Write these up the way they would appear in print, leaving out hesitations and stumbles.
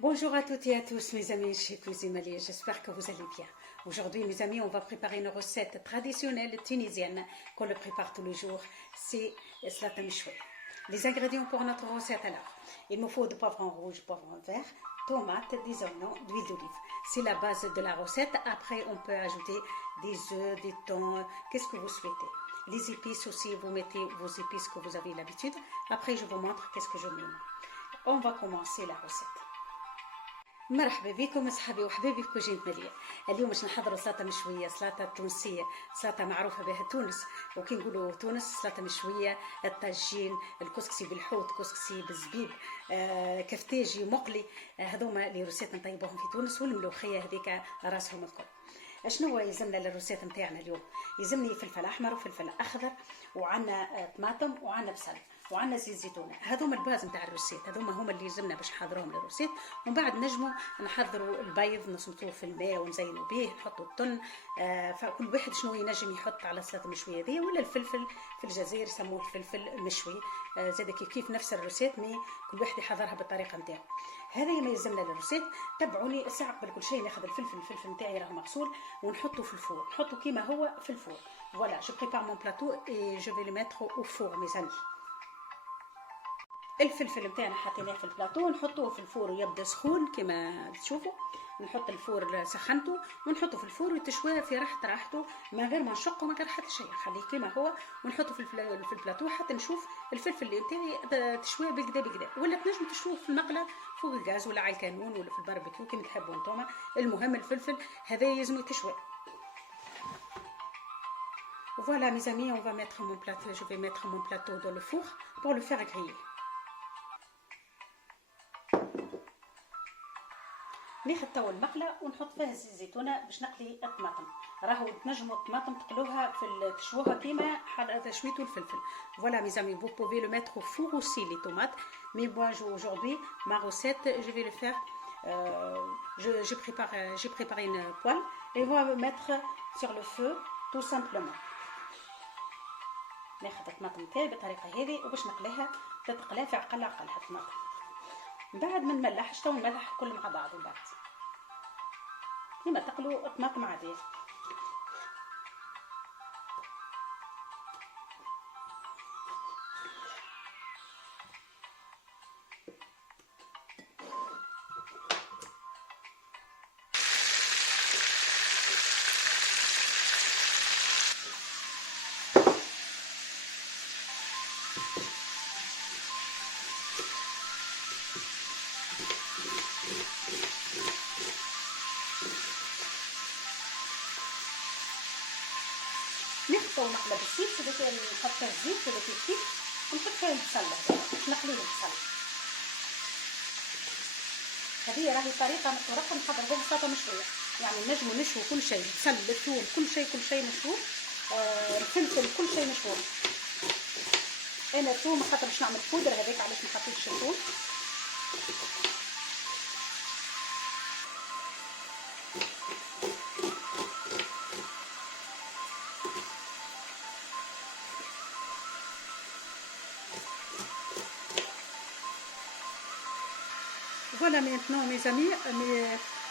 Bonjour à toutes et à tous mes amis chez Cuisine Maliée, j'espère que vous allez bien. Aujourd'hui mes amis, on va préparer une recette traditionnelle tunisienne qu'on le prépare tous les jours, c'est slata mchoui. Les ingrédients pour notre recette alors, il me faut de poivron rouge, poivron vert, tomates, des oignons, d'huile d'olive. C'est la base de la recette, après on peut ajouter des œufs, des thon, qu'est-ce que vous souhaitez. Les épices aussi, vous mettez vos épices que vous avez l'habitude. Après je vous montre qu'est-ce que je mets. On va commencer la recette. مرحبا بكم اصحابي وحبايبي في كوجينة مالية. اليوم باش نحضروا سلطه مشويه، سلطه تونسيه، سلطه معروفه بها تونس. وكي نقولوا تونس سلطه مشويه، الطاجين، الكسكسي بالحوت، كسكسي بالزبيب، كفتاجي مقلي، هذوما لي روسيت نطيبوهم في تونس، والملوخيه هذيك راسهم الكل. شنو يلزمنا للروسيت نتاعنا اليوم؟ يلزمني فلفل احمر وفلفل اخضر، وعندنا طماطم، وعندنا بصل، وعندنا زيت زيتونه. هذوما الباز نتاع الروسيت، هذوما اللي يلزمنا باش نحضروهم للروسيت. ومن بعد نجموا نحضروا البيض، نصمتوه في الماء ونزينوا به، نحطوا التن. فكل واحد شنو ينجم يحط على السلطه المشويه هذه، ولا الفلفل في الجزائر يسموه الفلفل مشوي. زاد كيف نفس الروسيت، مي كل واحد يحضرها بالطريقه نتاعو. هذا ما يلزمنا للروسيت. تبعوني ساعة قبل كل شيء ناخذ الفلفل نتاعي راه مغسول ونحطه في الفور، نحطه كيما هو في الفور. فوالا جو بريبار مون بلاطو اي جو في لو ميتر او فور مي زامي. الفلفل نتاعنا حطيناه في البلاطو، نحطوه في الفور ويبدا سخون كما تشوفوا. نحط الفور سخنته ونحطه في الفور وتشويه في راحته، من غير ما نشقه، من غير حتى شيء، خليه كما هو ونحطه في البلاطو حتى نشوف الفلفل اللي نتاعي تشويه بكدا. ولا تنجموا تشويه في المقله فوق الغاز، ولا على الكانون، ولا في الباربيكيو كما تحبوا نتوما. المهم الفلفل هذا يلزم يتشوى. Voilà mes amis, on va mettre mon plateau, je vais mettre mon plateau dans le four pour le faire griller. ناخذ توا المقله ونحط فيها زيت زيتونه باش نقلي الطماطم. راهو تنجموا الطماطم تقلوها تشووها كيما تشويتوا الفلفل. Voilà mes amis, vous pouvez le mettre au four aussi les tomates, mais moi aujourd'hui ma recette je vais le faire. J'ai préparé une poêle et on va le mettre sur le feu tout simplement. ناخذ الطماطم تاعي بالطريقه هذه وباش نقليها تتقلى في عقلها الطماطم. من بعد ما نملح شتو نملح كل مع بعض، من بعد كيما تقلوا الطماطم عاديه. نخفوا المقله بالزيت، هذاك نحط فيها الزيت هذاك كيف، ونحط فيها البصل باش نقليه البصل. هذه راهي طريقه مطروحه نحضر بها سلطه مشويه، يعني نجموا نشوي كل شيء، البصل، الثوم، كل شيء مشوي، الفلفل كل شيء مشوي. انا الثوم خاطر باش نعمل بودره، هذاك علاش ما حطيتش الثوم. Voilà maintenant mes amis,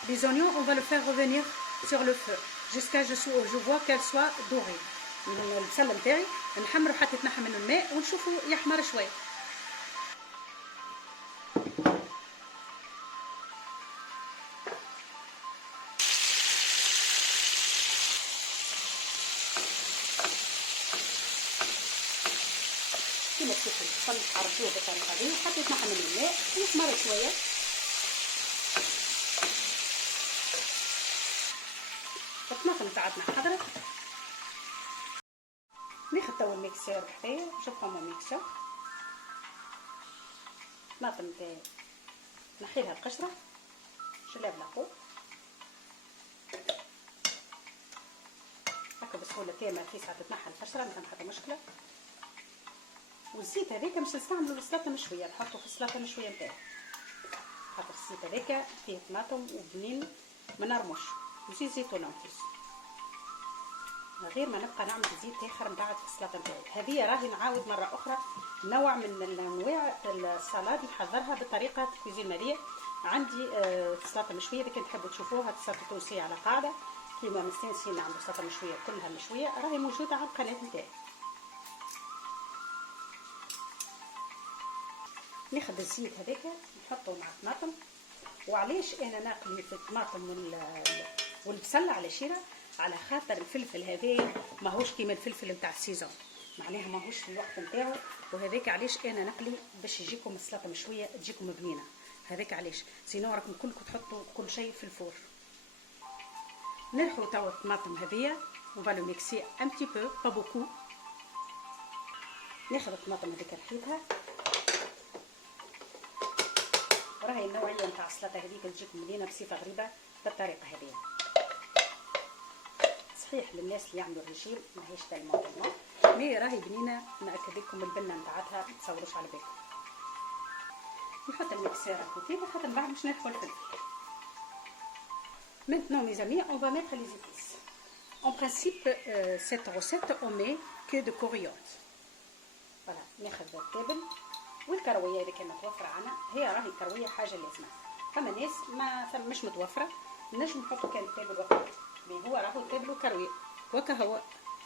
les oignons, on va le faire revenir sur le feu jusqu'à je vois qu'elle soit dorée. البصل نتاعي نحمرو حتى يتنحى منه الماء ونشوفوا يحمر شويه. كيما تشوفوا البصل حركوه بالطريقه دي حتى يتنحى منه الماء ويحمر شويه. الطماطم تاعتنا حضرت. ناخذ توا الميكسور حدايا، شوف هما ميكسور. الطماطم تاعي نحيلها القشره، شلها بلاطو هكا بسهوله تامه، في ساعه تتنحى القشره ما حتى مشكله. والزيت هذاك باش نستعملوا للسلطه مشويه، نحطوا في السلطه المشويه نتاعي، خاطر الزيت هذاك فيه طماطم وبنين ما نرموش، وزيت زيتون نفس غير ما نبقى نعمل زيت اخر من بعد في السلطه نتاعي. هذه راهي نعاود مره اخرى نوع من انواع السلطات نحضرها بطريقه كوزين ماليه عندي سلطه مشويه، اذا كنت تحبوا تشوفوها السلطه التونسيه على قاعده كيما مستانسين نعملوا سلطه مشويه كلها مشويه، راهي موجوده على القناه نتاعي. ناخذ الزيت هذاك نحطه مع الطماطم. وعلاش انا ناقلي في الطماطم والبصل على شيره؟ على خاطر الفلفل هذا ماهوش كيما الفلفل نتاع السيزون، معناها ماهوش في الوقت نتاعو، وهذاك علاش انا نقلي باش يجيكم السلطه مشويه تجيكم بنينه. هذاك علاش، سينو راكم كلكم تحطوا كل شيء في الفور. نلحو توا الطماطم هذيا ونفالو ميكسي ان بتي بو با بوكو. ناخذ الطماطم هذيك رحيتها، وراهي النوعيه نتاع السلطه هذيك تجيكم بنينه بصفه غريبه بالطريقه هذيا. صحيح للناس اللي يعملوا الرجيم ماهيش تالمون مي راهي بنينه. ناكد لكم البنه نتاعتها ما تصوروش على بالكم. نحط الميكسير à côté خاطر بعد باش ندخل الفلفل. Maintenant mes amis, on va mettre les épices. En principe, cette recette on met que de coriandre. Voilà, ناخذ التابل والكرويه اذا كانت متوفره عنا. هي راهي الكرويه حاجه لازمه. فما ناس ما مش متوفره نجم نحطوا كان تابل وحده، مي هو راهو التابل وكرويه وكا هو،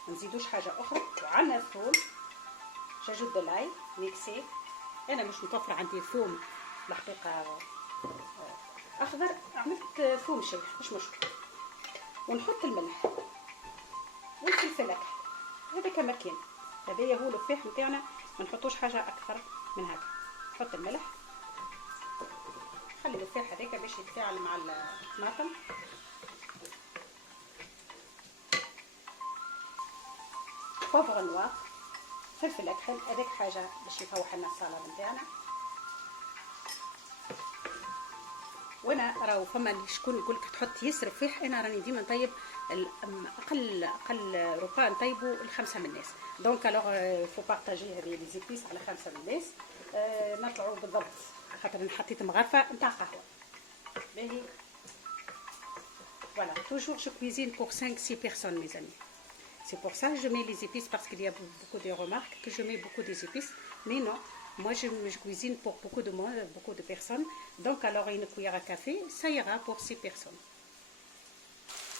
ما نزيدوش حاجه اخرى. وعندنا الثوم، جاجوت دلاي ميكسي. انا مش متوفره عندي ثوم الحقيقه اخضر، عملت ثوم شيخ مش مشكل. ونحط الملح والفلفل اكحل، هذا كما كان. هذايا هو الفاح نتاعنا، ما نحطوش حاجه اكثر من هكا. نحط الملح، خلي الفاح هذاك باش يتفاعل مع الطماطم. بوفغ نوار، فلفل اكحل، هذاك حاجه باش يفوح لنا السلطه نتاعنا. وانا راهو فما شكون يقول لك تحط يسرف فيح، انا راني ديما نطيب اقل ربع نطيبوا ل5 من الناس. دونك الوغ فو بارطاجي هذه لي زيبيس على 5 من الناس. نطلعوا بالضبط خاطر حطيت مغرفه نتاع قهوه باهي. Voilà, toujours je cuisine pour 5-6 personnes mes amis. C'est pour ça que je mets les épices, parce qu'il y a beaucoup de remarques que je mets beaucoup des épices, mais non. Moi, je cuisine pour beaucoup de monde, beaucoup de personnes. Donc, alors, une cuillère à café, ça ira pour 6 personnes.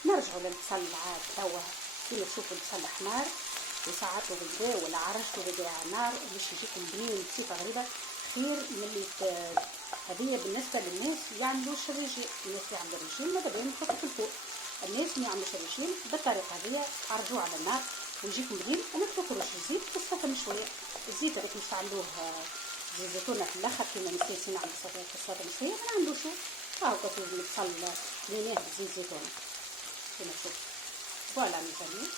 نرجعوا للبصل عاد توا كيما تشوفوا البصل حمار وساعات غدا ولا عرجته غدا على النار باش يجيكم بنين بصفه غريبه. خير من اللي هذه بالنسبه للناس يعملوش الرجيم. الناس اللي يعملوا الرجيم ماذا بيهم نحطوا في الفور. الناس اللي يعملوش الرجيم بالطريقه هذه عرجوه على النار ويجيكم بنين. وما تكثروش الزيت، السلطه مشويه. الزيت هذاك مش تعملوه زيت زيتونه في الاخر كيما نستانسين نعمل السلطه مشويه، ما نعملوش. هاو كتوب البصل ليناه بزيت زيتونه كيما تشوف. Voilà mes amis,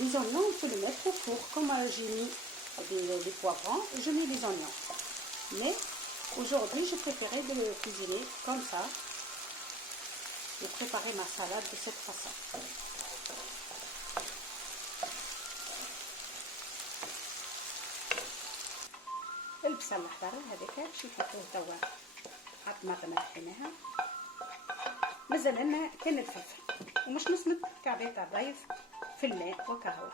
les oignons on peut le mettre au four comme j'ai mis des poivrons, je mets les oignons. Mais aujourd'hui je préférais de le cuisiner comme ça, de préparer ma salade de cette façon. البصل الاحمر هذاك باش نحطوه توا على الطماطم طحيناها. مازال لنا كان الفلفل ومش نسمط كعبات تاع الضيف في الماء وكهو.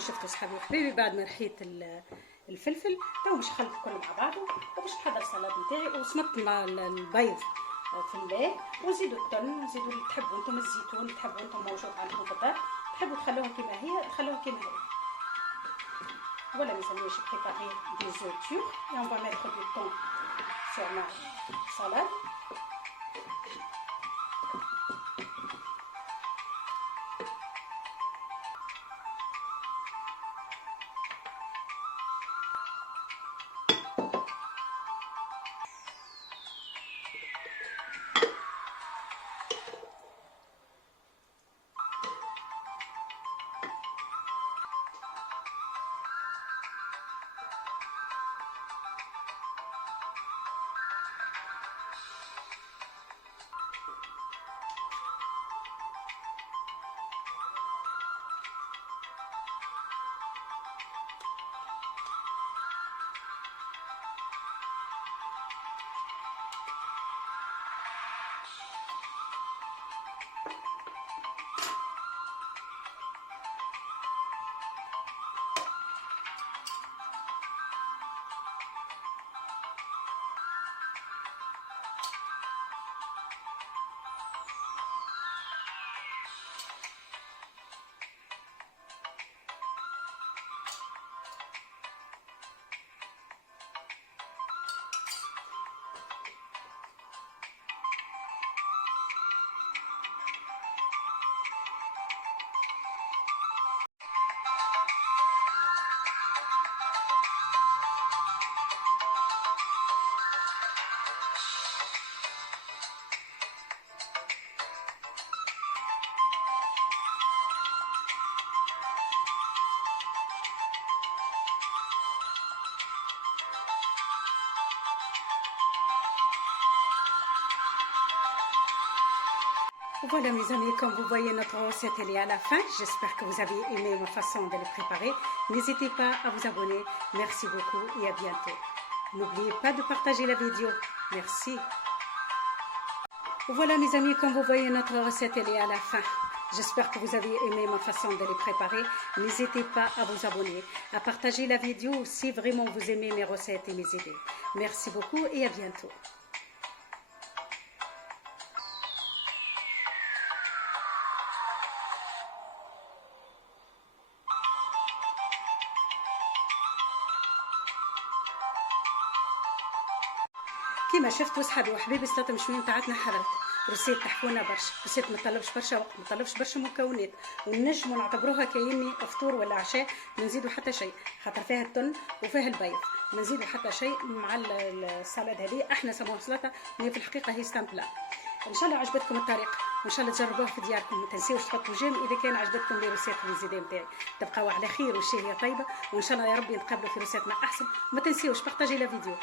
كما شفتوا صحابي وحبيبي بعد ما رحيت الفلفل تو باش نخلط الكل مع بعضه وباش نحضر السلطه نتاعي. وسمطت مع البيض في الماء، ونزيدوا التن، نزيدوا اللي تحبوا انتم، الزيتون اللي تحبوا انتم موجود عندكم في الدار، تحبوا تخلوها كيما هي تخلوها كيما هي. Voilà mes amis, j'ai préparé des œufs durs et on va mettre du thon sur ma salade. Voilà mes amis, comme vous voyez notre recette elle est à la fin. J'espère que vous avez aimé ma façon de le préparer. N'hésitez pas à vous abonner. Merci beaucoup et à bientôt. N'oubliez pas de partager la vidéo. Merci. Voilà mes amis, comme vous voyez notre recette elle est à la fin. J'espère que vous avez aimé ma façon de les préparer. N'hésitez pas à vous abonner, à partager la vidéo si vraiment vous aimez mes recettes et mes idées. Merci beaucoup et à bientôt. كيما شفتوا صحابي وحبيبي السلطه مشويه نتاعتنا حضرت روسيت تحفونا برشا، روسيت ما طلبش برشا وقت، ما طلبش برشا مكونات، ونجموا نعتبروها كأني فطور ولا عشاء. ما نزيدوا حتى شيء خاطر فيها التن وفيها البيض، ما نزيدوا حتى شيء مع السلطه هذه. احنا سموها سلطه وهي في الحقيقه هي ستامبلا. ان شاء الله عجبتكم الطريقه وان شاء الله تجربوها في دياركم. ما تنسيوش تحطوا جيم اذا كان عجبتكم لي روسيت والزيدان نتاعي. تبقاو على خير والشهيه طيبه، وان شاء الله يا ربي نتقابلوا في روسيتنا احسن. وما تنسيوش بارطاجي لا فيديو.